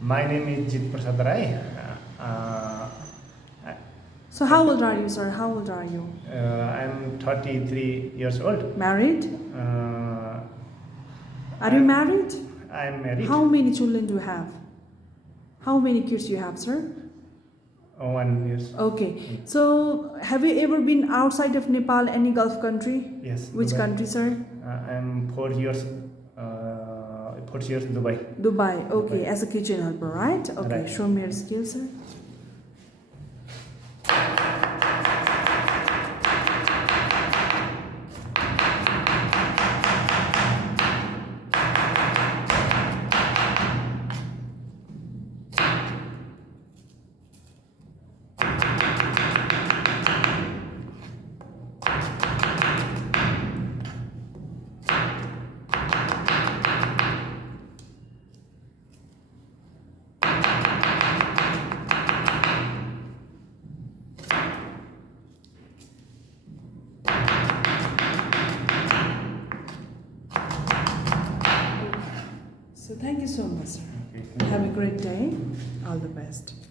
My name is Jit Prasad Rai. So how old are you, sir? How old are you? I'm 33 years old. Married? Are you I'm- married? I'm married. How many children do you have? How many kids do you have, sir? 1 year. Okay. So have you ever been outside of Nepal, any Gulf country? Yes. Which Dubai. country, sir? I'm 4 years. 4 years Dubai. Dubai. Okay. Dubai. As a kitchen helper, right? Okay. Right. Show me your skills, sir. So thank you so much, sir. Okay. Have a great day. All the best.